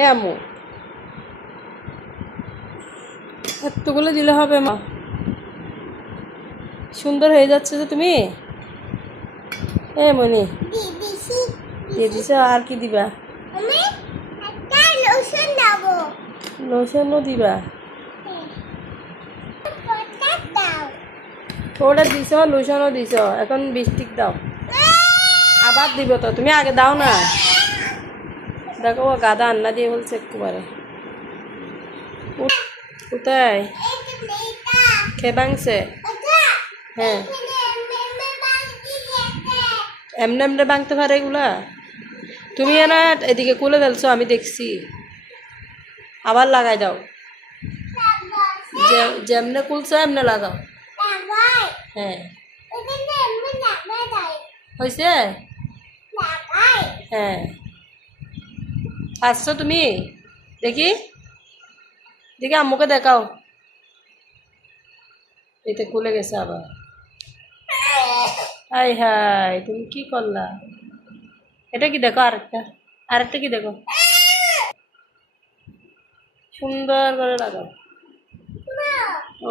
এ আম্মু, এতগুলো দিলে হবে মা? সুন্দর হয়ে যাচ্ছে যে তুমি। এ মনি, দিয়ে দিছ, আর কি দিবা? লোশনও দিবা? ওটা দিছ, লোশনও দিছ, এখন বিস্টিক দাও। আবার দিব তো, তুমি আগে দাও না। দেখো ও গাদা আন্না দিয়ে বলছে একবারে। কোথায় কে ভাঙছে? হ্যাঁ, এমনি এমনি ভাঙতে পারে এগুলা? তুমি না এদিকে খুলে ফেলছো, আমি দেখছি। আবার লাগাই দাও, যেমনে খুলছো এমনে লাগাও। হ্যাঁ, হয়েছে। হ্যাঁ, আসছো তুমি? দেখি দেখি, আম্মুকে দেখাও। এতে খুলে গেছে আবার। হাই হাই, তুমি কি করলা? এটা কি দেখো, আরেকটা, আরেকটা কি দেখো, সুন্দর করে লাগাও। ও